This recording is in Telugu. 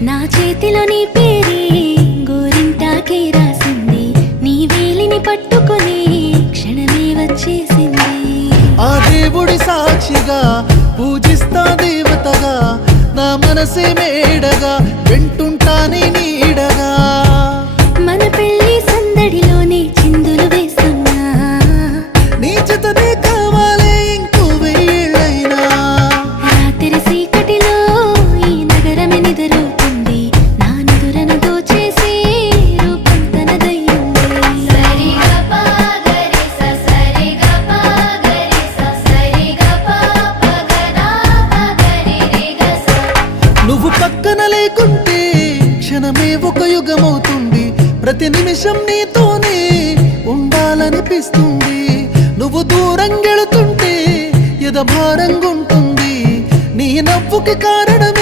నా చేతిలో నీ పేరే గోరింటాకే రాసింది, నీ వేలిని పట్టుకొని క్షణమే వచ్చేసింది. ఆ దేవుడి సాక్షిగా పూజిస్తా దేవతగా, నా మనసే మేడగా వింటుంటానే నీడగా. మన పెళ్లి సందడిలోనే చిందులు వేస్తున్నా, నీ జతనే కావాలే ఇంకో వెయ్యేళ్ళైనా. రాత్రి చీకటిలో ఈ నగరమే నిద్రవుతుంది, నా నిదురను దోచేసి రూపం తనదయ్యింది. నువ్వు పక్కన లేకుంటే క్షణమే ఒక యుగమవుతుంది, ప్రతి నిమిషం నీతోనే ఉండాలనిపిస్తుంది. నువ్వు దూరం గెళుతుంటే ఎద భారంగుంటుంది, నీ నవ్వుకి కారణం